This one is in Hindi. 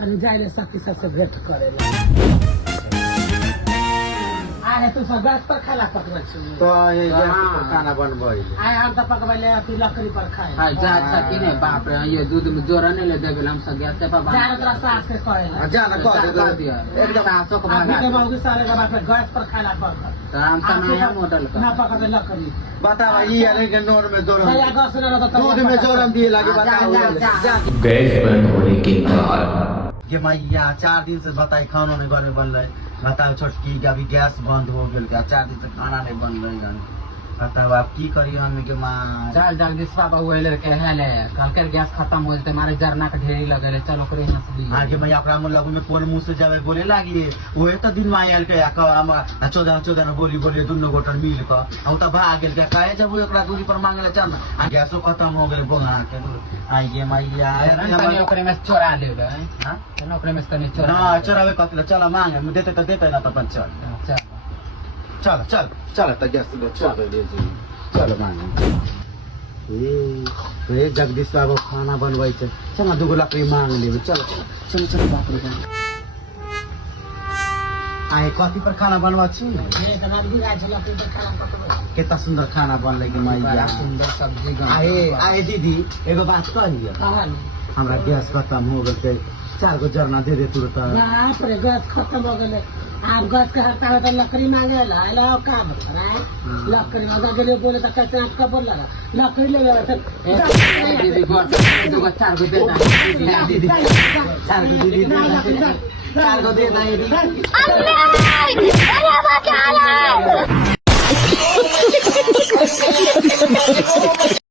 आणि जायला साथी सासं भेट करेला आए तू सगळ्यात पर खाला पकवाची तो ये खाना बनवाई आए हम तो पकवाले तू लकड़ी पर खाए हां जा सकी ने बाप रे ये दूध में जोरा नहीं ले देबे हम सगे ते बाबा जाना तेरा सास के करेला जाना कह दे एकदम सासो को आदमी भागा के बाबू सारे का बाप गैस पर खाना पका तो हम तो नया मॉडल ना का पका लकड़ी बता भाई ये अरे नोर में जोरम दया गस ना तो दूध में जोरम दिए लागे बताओ गैस बंद होने के बाद ये मैया 4 दिन से बताई खाना नहीं बन रहे बताओ छोटकी अभी गैस बंद हो गया 4 दिन से खाना नहीं बन रही बताओ आप की करियो हमें के मां जाल जगदीश बाबा वेलर के हेले कल के गैस खत्म हो जते मारे जरना के ढेरी लगेले चलो करे यहां से ली आगे मैं अपना मन लगू में कोन मुंह से जावे बोले लागी वो तो दिन में आयल के हम 14 बोली दुनो गोटर मिल के हम तो भाग गेल के काहे जब एकरा दूरी पर मांगले चल गैसो खत्म हो गेल बोला के आगे मैया तनी ओकरे में चोरा लेबे हां तनी ओकरे में तनी चोरा ना चरावे कतले चल मांगे मैं देते ना तो अपन चल चल तो गैस लो चल मांगे ए जगदीश बाबू खाना बनवाई चल दुगो लकड़ी मांग लेबे चल बाप रे आए कथी पर खाना बनवा छी ये तो नदी गाय चला के खाना पकवा कितना सुंदर खाना बनले के मैया सुंदर सब्जी आए दीदी एगो बात कहिए कहानी हमरा गैस खत्म हो गए 4 गो जरना दे दे तुरंत बाप रे गैस खत्म हो गेले आप गैस के हटा तो लकड़ी मांगे ला का बता लकड़ी मांगा गेले बोले तो कैसे आपका बोल लगा लकड़ी ले ले दीदी दो चार गो दे दीदी 4 गो दीदी 4 गो दे दीदी Allah!